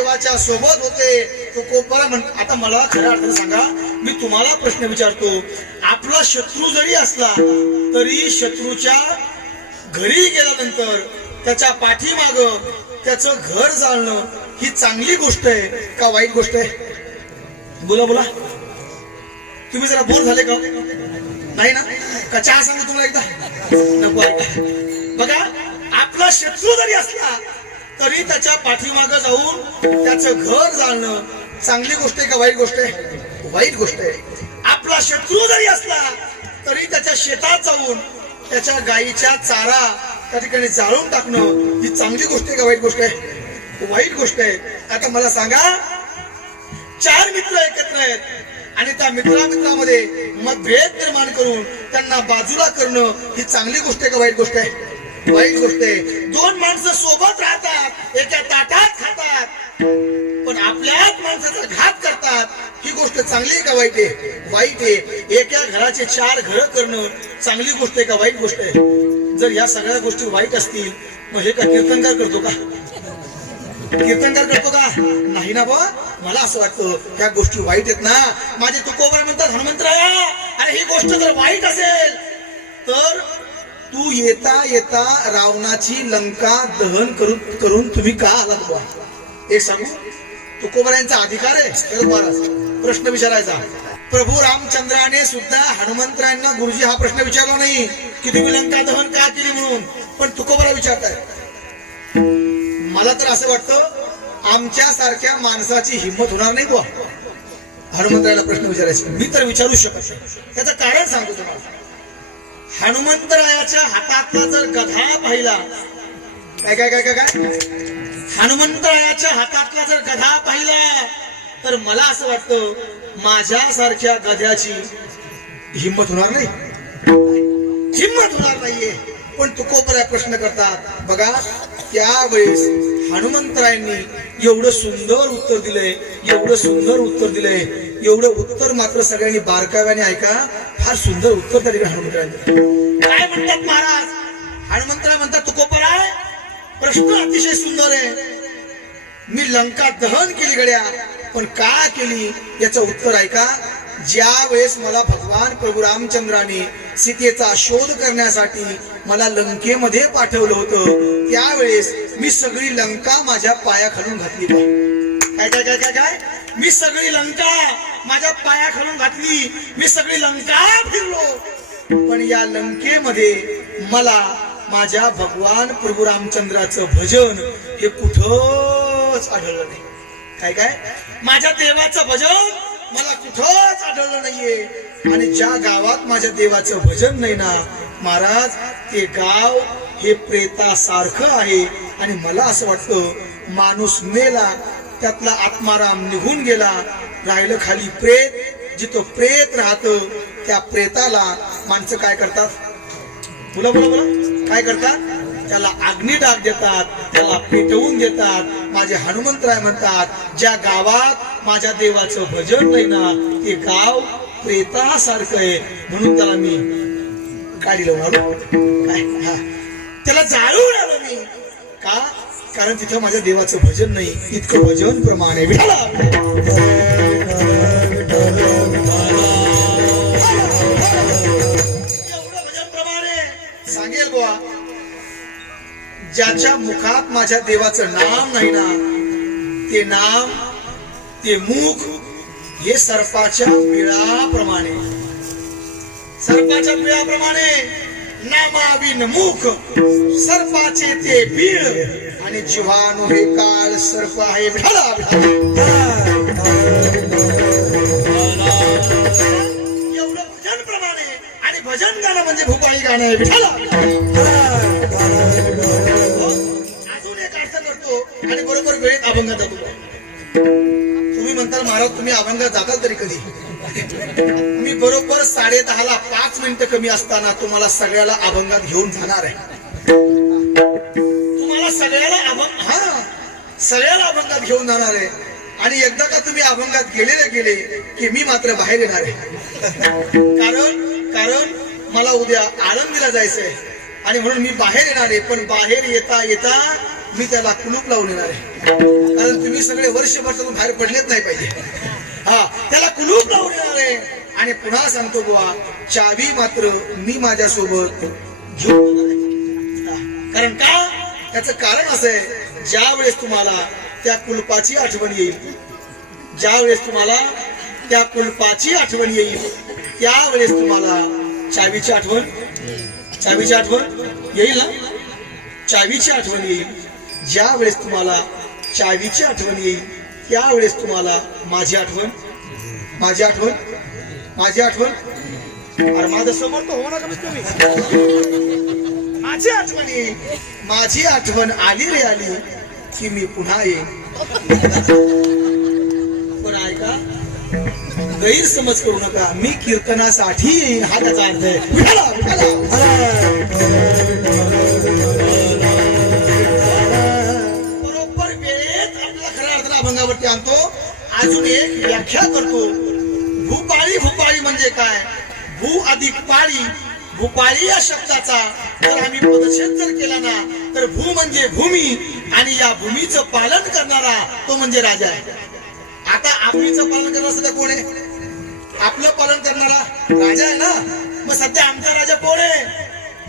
देवाच्या सोबत होते. तो कोपरा म्हण आता मला खऱ्या अर्थाने सांगा मी तुम्हाला प्रश्न विचारतो. आपला शत्रू जरी असला तरी शत्रूच्या घरी गेल्यानंतर त्याच्या पाठीमाग त्याचं घर जाळणं ही चांगली गोष्ट आहे का वाईट गोष्ट आहे? बोला बोला. तुम्ही जरा बोर झाले का हो? नाही ना? का चहा सांगू तुम्हाला एकदा? नको. बघा आपला शत्रू जरी असला तरी त्याच्या पाठीमाग जाऊन त्याचं घर जाणणं चांगली गोष्ट आहे का वाईट गोष्ट आहे? वाईट गोष्ट आहे. आपला शत्रू जरी असला तरी त्याच्या शेतात जाऊन त्याच्या गायीच्या चारा त्या ठिकाणी जाळून टाकणं ही चांगली गोष्ट आहे का वाईट गोष्ट आहे? वाईट गोष्ट आहे. आता मला सांगा चार मित्र एकत्र आहेत आणि त्या मित्रा मित्रामध्ये मतभेद निर्माण करून त्यांना बाजूला करणं ही चांगली गोष्ट आहे का वाईट गोष्ट आहे? वाईट गोष्ट आहे दोन माणसं सोबत राहतात एका ताटात खातात पण आपल्याच माणसाचा घात करतात. ही गोष्ट चांगली आहे का वाईट आहे? वाईट आहे. एका घराचे चार घर करणं चांगली गोष्ट आहे का वाईट गोष्ट आहे? जर या सगळ्या गोष्टी वाईट असतील मग हे का कीर्तनकार करतो का? कीर्तनकार करतो का? नाही ना बा मला असं वाटतं ह्या गोष्टी वाईट आहेत ना. माझे तुकोबर म्हणतात हनुमंतराया अरे ही गोष्ट जर वाईट असेल तर तू येता येता रावणाची लंका दहन करून करून तुम्ही का आलात बा एक सांगू? तुकोबरायांचा अधिकार आहे? महाराज प्रश्न विचारायचा. प्रभू रामचंद्राने सुद्धा हनुमंतरायांना गुरुजी हा प्रश्न विचारला नाही की तुम्ही लंका दहन का केली म्हणून? पण तुकोबरा विचारताय. मला तर असं वाटतं आमच्या सारख्या माणसाची हिंमत होणार नाही बुवा. हनुमंतरायला प्रश्न विचारायचा. मी तर विचारू शकत त्याचं कारण सांगतो तुम्हाला. हनुमंतरायाच्या हातातला जर गधा पाहिला काय काय काय काय काय? हनुमंतरायाच्या हातातला जर गधा पाहिला तर मला असं वाटतं माझ्यासारख्या गध्याची हिंमत होणार नाही. हिंमत होणार नाहीये. पण तुकोबऱ्या प्रश्न करतात. बघा त्यावेळेस हनुमंतरायांनी एवढं सुंदर उत्तर दिलंय एवढं सुंदर उत्तर दिलंय एवढं उत्तर मात्र सगळ्यांनी बारकाव्याने ऐका फार सुंदर उत्तर त्या ठिकाणी हनुमंतरायांनी काय म्हणतात महाराज? हनुमंतराय म्हणतात तुकोपराय प्रश्न अतिशय सुंदर आहे. मी लंका दहन केली गड्या पण का केली? याचं उत्तर ऐका. ज्या वेळेस मला भगवान प्रभू रामचंद्राने सीतेचा शोध करण्यासाठी मला लंकेमध्ये पाठवलं होतं. त्यावेळेस मी सगळी लंका माझ्या पायाखालून घातली काय काय काय काय काय? मी सगळी लंका माझ्या पायाखालून घातली. मी सगळी लंका फिरलो. पण या लंकेमध्ये मला माझ्या भगवान प्रभू रामचंद्राचं भजन हे कुठंच आढळलं नाही. काय काय? माझ्या देवाचं भजन मला कुठंच आढळलं नाहीये. आणि ज्या गावात माझ्या देवाचं भजन नाही ना महाराज ते गाव हे प्रेतासारखं आहे. आणि मला असं वाटतं माणूस मेला त्यातला आत्माराम निघून गेला. राहिलं खाली प्रेत जिथं प्रेत राहतं त्या प्रेताला माणसं काय करतात? बोला बोला बोला. काय करतात? त्याला अग्नी डाग देतात त्याला पेटवून देतात. माझे हनुमंतराय म्हणतात ज्या गावात माझ्या देवाचं भजन नाही ना ते गाव प्रेतासारखं आहे म्हणून त्याला मी काय मारू म्हणून काय? हा. त्याला जाळून आलो मी. का? कारण तिथं माझ्या देवाचं भजन नाही. इतकं भजन प्रमाण आहे सांगेल बुवा. ज्याच्या मुखात माझ्या देवाचं नाम नाही ना ते नाम ते मुख हे सर्पाच्या बिळाप्रमाणे सर्पाच्या बिळाप्रमाणे नामाविनमुख सर्पाचे ते बीळ आणि जीवाणू हे काळ सर्प आहे. विठाला एवढं भजन प्रमाणे आणि भजन गाणं म्हणजे भूपाळी गाणं आहे. अजून एक अर्थ करतो आणि बरोबर वेळेत अभंगात जातो म्हणताल महाराज तुम्ही अभंगात जाताल तरी कधी? मी बरोबर साडे दहाला पाच मिनिटं कमी असताना तुम्हाला सगळ्याला अभंगात घेऊन जाणार आहे. तुम्हाला सगळ्याला अभंग हा सगळ्याला अभंगात घेऊन जाणार आहे. आणि एकदा का तुम्ही अभंगात गेलेले गेले की मी मात्र बाहेर येणार आहे. कारण कारण मला उद्या आळंदीला जायचंय. आणि म्हणून मी बाहेर येणार आहे पण बाहेर येता येता मी त्याला कुलूप लावून येणार आहे. कारण तुम्ही सगळे वर्षभर त्यातून बाहेर पडलेच नाही पाहिजे. हा त्याला कुलूप लावून येणार आहे. आणि पुन्हा सांगतो बुवा चावी मात्र मी माझ्यासोबत घेऊन कारण का? त्याचं कारण असं आहे ज्या वेळेस तुम्हाला त्या कुलपाची आठवण येईल ज्या वेळेस तुम्हाला त्या कुलपाची आठवण येईल त्यावेळेस तुम्हाला चावीची आठवण चावीची आठवण? येईल ना? चावीची आठवण येईल. ज्या वेळेस तुम्हाला चावीची आठवण येईल त्यावेळेस तुम्हाला माझी आठवण? माझी आठवण? माझी आठवण? अरे माझं समोर तो होणार कमीत कमी माझी आठवण येईल. माझी आठवण आली रे आली की मी पुन्हा येईन. गैरसमज करू नका. मी कीर्तनासाठी येईन हा त्याचा अर्थ आहे. विठाला, बरोबर वेळेत आपला खऱ्या अर्थाला अभंगावरती आणतो. अजून एक व्याख्या करतो. भूपाळी भूपाळी म्हणजे काय? भू अधिक पाळी. भूपाळी या शब्दाचा जर आम्ही पदच्छेद जर केला ना तर भू म्हणजे भूमी आणि या भूमीचं पालन करणारा तो म्हणजे राजा आहे. आता आपलीचं पालन करणार सध्या कोण आहे? आपलं पालन करणारा राजा आहे ना? मग सध्या आमचा राजा कोण आहे?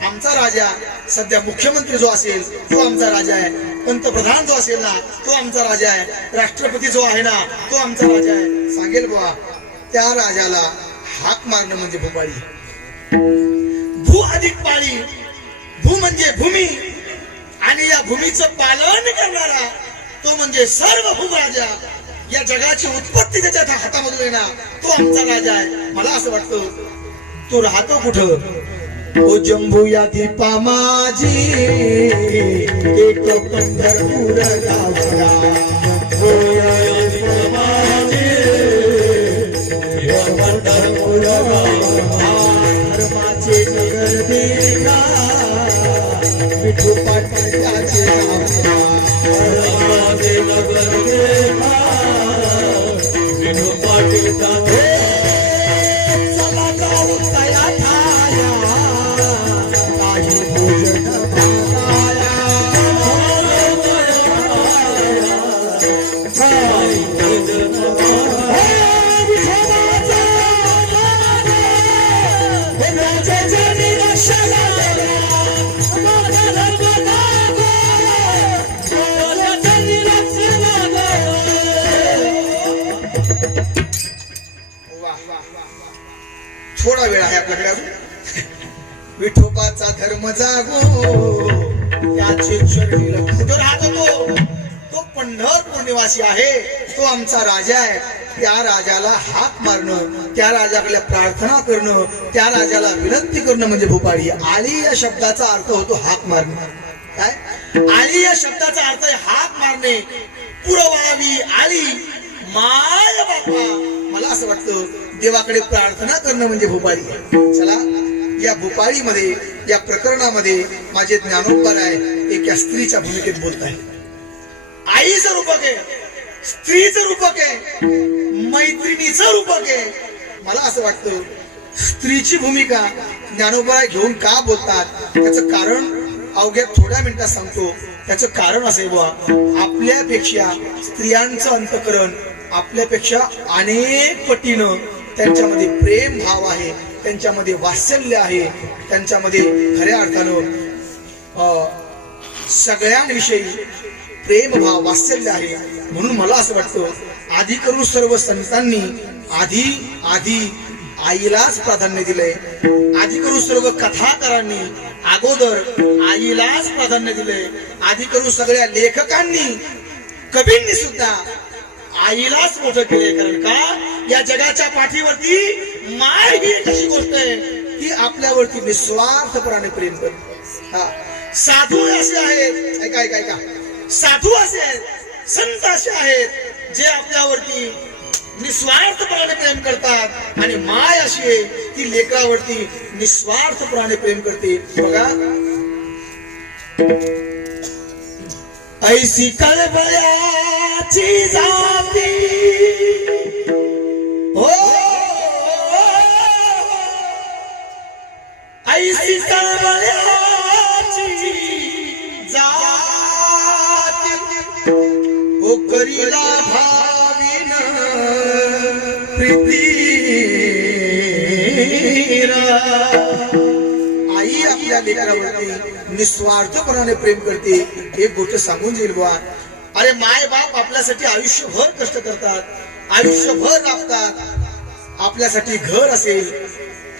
आमचा राजा सध्या मुख्यमंत्री जो असेल तो आमचा राजा आहे. पंतप्रधान जो असेल ना तो आमचा राजा आहे. राष्ट्रपती जो आहे ना तो आमचा राजा आहे. सांगेल बुवा त्या राजाला हाक मारणं म्हणजे भूपाळी. भू अधिक पाळी भू म्हणजे भूमी आणि या भूमीचं पालन करणारा तो म्हणजे सार्वभौम राजा. या जगाची उत्पत्ती त्याच्या हातामधून येणार. तो आमचा राजा आहे. मला असं वाटतं तो राहतो कुठं? ओ जंबू या दीपा माझी एक पंढरपूर गावला. ओ दीपा माझी, पंढरपूर गावला. धर्माचे नगर देखा विठू पाटलाचे जागो याचे चरणी जो राहतो तो. तो पंढरपूर निवासी आहे. तो आमचा राजा आहे. त्या राजाला हाक मारणं त्या राजाकडे प्रार्थना करणं त्या राजाला विनंती करणं म्हणजे भोपाळी. आली या शब्दाचा अर्थ होतो हाक मारणं. काय? आली या शब्दाचा अर्थ आहे हाक मारणे. पुरवावी आळी माय बापा. मला असं वाटतं देवाकडे प्रार्थना करणं म्हणजे भोपाळी चला. या भूपाळीमध्ये या प्रकरणामध्ये माझे ज्ञानोबर आहे एक या स्त्रीच्या भूमिकेत बोलत आहे. आईचं रूपक आहे स्त्रीचं रूपक आहे मैत्रिणीचं रूपक आहे. मला असं वाटतं स्त्रीची भूमिका ज्ञानोपराय घेऊन का बोलतात? त्याचं कारण अवघ्या थोड्या मिनिटात सांगतो. त्याचं कारण असं आहे बुवा आपल्यापेक्षा स्त्रियांचं अंतकरण आपल्यापेक्षा अनेक पटीनं त्यांच्यामध्ये प्रेम भाव आहे. त्यांच्यामध्ये वात्सल्य आहे त्यांच्यामध्ये खऱ्या अर्थानं सगळ्यांविषयी प्रेम भाव वात्सल्य आहे. म्हणून मला असं वाटतं आधी करून सर्व संतांनी आधी आधी आईलाच प्राधान्य दिलंय. आधी करून सर्व कथाकारांनी अगोदर आईलाच प्राधान्य दिलंय. आधी करून सगळ्या लेखकांनी कवींनी सुद्धा आईलाच मोठं केलंय. कारण का? या जगाच्या पाठीवरती माय ही एक अशी गोष्ट आहे की आपल्यावरती निस्वार्थपणाने प्रेम करते. हा. साधू असे आहेत. ऐका ऐका ऐका. साधू असे आहेत. संत असे आहेत जे आपल्यावरती निस्वार्थपणाने प्रेम करतात. आणि माय अशी आहे ती लेकरावरती निस्वार्थपणाने प्रेम करते. बघा. ऐसी कळबळ्याची जाती. हो! ऐसी तळमळ्याची जात उकरीला भावीन प्रीती आई आपल्या लेकरावरती निस्वार्थपणाने प्रेम करते हे गोष्ट सांगून जाईल बुवा. अरे माय बाप आपल्यासाठी आयुष्यभर कष्ट करतात आयुष्यभर लागतात आपल्यासाठी घर असेल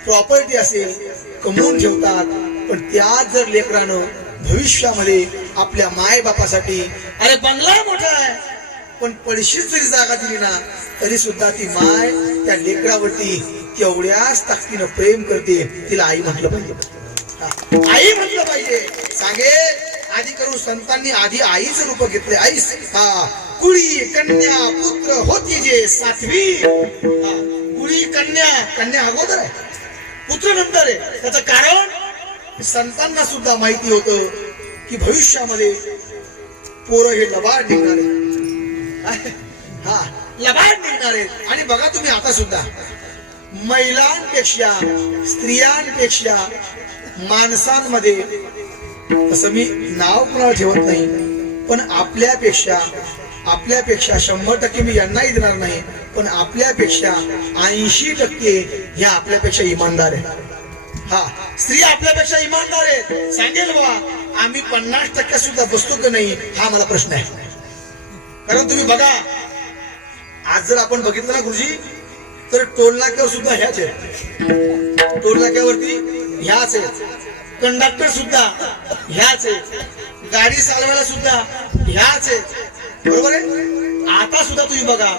प्रॉपर्टी असेल कमवून ठेवतात. पण त्याच जर लेकरानं भविष्यामध्ये आपल्या माय बापासाठी अरे बंगला मोठा आहे पण पडशीच जरी जागा दिली ना तरी सुद्धा ती माय त्या लेकरावरती तेवढ्याच ताकदीनं प्रेम करते तिला आई म्हटलं पाहिजे. आई म्हटलं पाहिजे. सांगे आधी करून संतांनी आधी आईचं रूप घेतले आईस हा. कुळी कन्या पुत्र होती जे सातवी. कुळी कन्या कन्या अगोदर आहे. पुत्र नंतर आहे त्याचं कारण? संतांना सुद्धा माहिती होतं की भविष्यामध्ये पोरं हे लबाड निघणार आहे हा लबाड निघणार आहेत. आणि बघा तुम्ही आता सुद्धा. महिलांपेक्षा स्त्रियांपेक्षा माणसांमध्ये तसं मी नाव कोणाला ठेवत नाही पण आपल्यापेक्षा आपल्यापेक्षा शंभर टक्के मी यांनाही देणार नाही. पण आपल्यापेक्षा ऐंशी टक्के ह्या आपल्यापेक्षा इमानदार आहेत. हा स्त्री आपल्यापेक्षा इमानदार आहेत. सांगेल बा आम्ही पन्नास टक्के सुद्धा बसतो की नाही हा मला प्रश्न आहे. कारण तुम्ही बघा आज जर आपण बघितलं ना गुरुजी तर टोल नाक्यावर सुद्धा ह्याच आहे टोल नाक्यावरती ह्याच आहे कंडक्टर सुद्धा ह्याच आहे गाडी चालवायला सुद्धा ह्याच आहे बरोबर आहे? आता सुद्धा तुम्ही बघा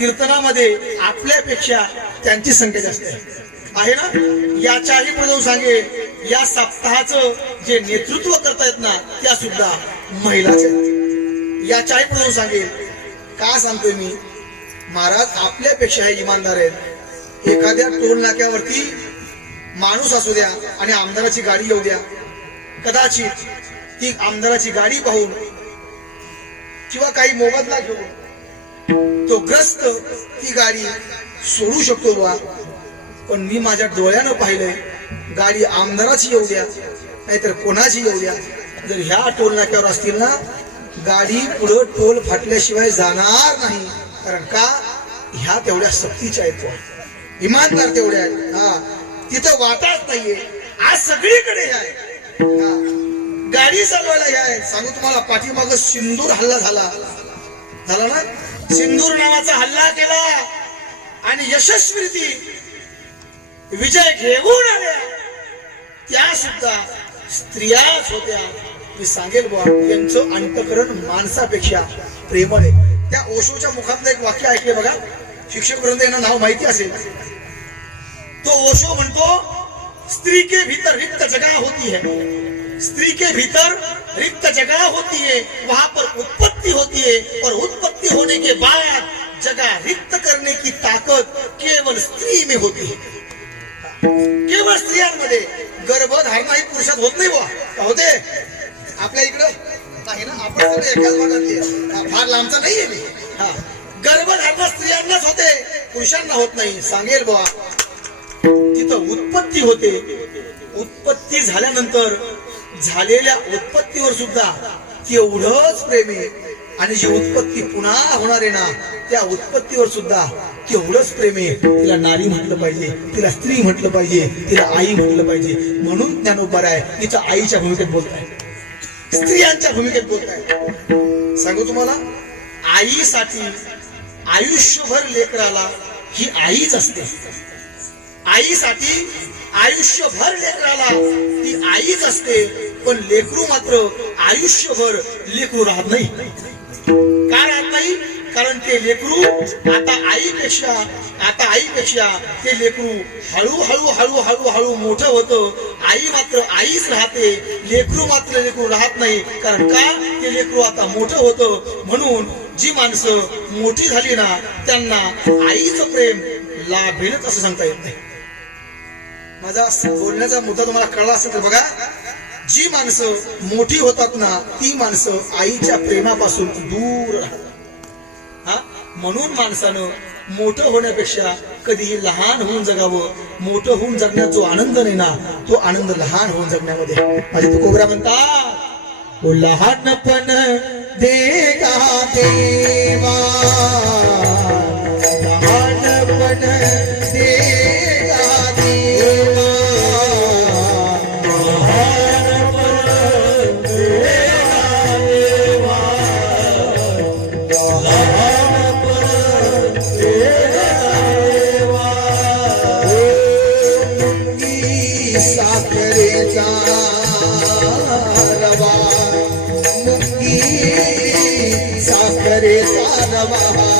कीर्तनामध्ये आपल्यापेक्षा त्यांची संख्या जास्त आहे. ना? याच्याही पुढे सांगेल या सप्ताहाचं जे नेतृत्व करतायत ना त्या सुद्धा महिलाच याच्याही पुढे सांगेल का सांगतोय मी? महाराज आपल्यापेक्षा हे इमानदार आहेत. एखाद्या टोल नाक्यावरती माणूस असू द्या आणि आमदाराची गाडी येऊ द्या. कदाचित ती आमदाराची गाडी पाहून किंवा काही मोबदला घेऊन तो ग्रस्त ती गाडी सोडू शकतो बा पण मी माझ्या डोळ्यानं पाहिलंय गाडी आमदाराची येऊ द्या नाहीतर कोणाची येऊ द्या. जर ह्या टोल नाक्यावर असतील ना गाडी पुढं टोल फाटल्याशिवाय जाणार नाही. कारण का? ह्या तेवढ्या सक्तीच्या आहेत इमानदार तेवढ्या आहेत. हा. तिथं वाटाच नाहीये. आज सगळीकडे हे आहे. गाडी चालवायला हे आहे. सांगू तुम्हाला पाठीमाग सिंदूर हल्ला झाला. झाला ना? सिंदूर नावाचा हल्ला केला. आणि यशस्वी विजय घेऊन आल्या. त्या सुद्धा स्त्रियाच होत्या. मी सांगेल बुवा यांचं अंतकरण माणसापेक्षा प्रेमळ आहे. त्या ओशोच्या मुखातलं एक वाक्य ऐकले बघा. शिक्षक वृंद यांना नाव माहिती असेल. तो ओशो म्हणतो स्त्री के भीतर रिक्त जगह होती है. स्त्री के भीतर रिक्त जगह होती है. वहां पर उत्पन्न उत्पत्ति होती है और उत्पत्ति होने के बाद जगह रिक्त करने की ताकत केवल स्त्री में होती है। केवळ स्त्रियांमध्ये गर्भधारणा ही पुरुषात होत नाही बुवा. का होते? आपल्या इकडं? नाही ना आपण सगळे एकाच भागातली फार लांबचा नाहीये मी. हा. गर्भधारणा स्त्रियांनाच होते पुरुषांना होत नाही. सांगेल बुवा. तिथं उत्पत्ती होते. उत्पत्ती झाल्यानंतर झालेल्या उत्पत्तीवर सुद्धा तेवढंच प्रेम आहे. आणि जी उत्पत्ती पुन्हा होणार आहे ना त्या उत्पत्तीवर सुद्धा तेवढंच प्रेम आहे. तिला नारी म्हटलं पाहिजे तिला स्त्री म्हटलं पाहिजे तिला आई म्हटलं पाहिजे. म्हणून ज्ञानोबर आहे तिचं आईच्या भूमिकेत बोलताय. स्त्रियांच्या भूमिकेत बोलताय. सांगू तुम्हाला आईसाठी आयुष्यभर लेकराला ही आईच असते. आईसाठी आयुष्यभर लेकराला ती आईच असते पण लेकरू मात्र आयुष्यभर लेकरू राहत नाही. काय राहत नाही कारण ते लेकरू आता आईपेक्षा आता आईपेक्षा ते लेकरू हळूहळू हळू हळू हळू मोठं होतं. आई मात्र आईच राहते लेकरू मात्र लेकरू राहत नाही. कारण का? ते लेकरू आता मोठं होतं. म्हणून जी माणसं मोठी झाली ना त्यांना आईचं प्रेम लाभेलच असं सांगता येत नाही. माझा बोलण्याचा मुद्दा तुम्हाला कळला असेल तर बघा. जी माणसं मोठी होतात ना ती माणसं आईच्या प्रेमापासून दूर राहतात. हा? म्हणून माणसानं मोठं होण्यापेक्षा कधीही लहान होऊन जगावं मोठं होऊन जगण्यात जो आनंद नाही ना तो आनंद लहान होऊन जगण्यामध्ये. माझे तुकोबरा म्हणतात ओ लहानपण देगा देवा रवा मुक्की साखरेचा रवा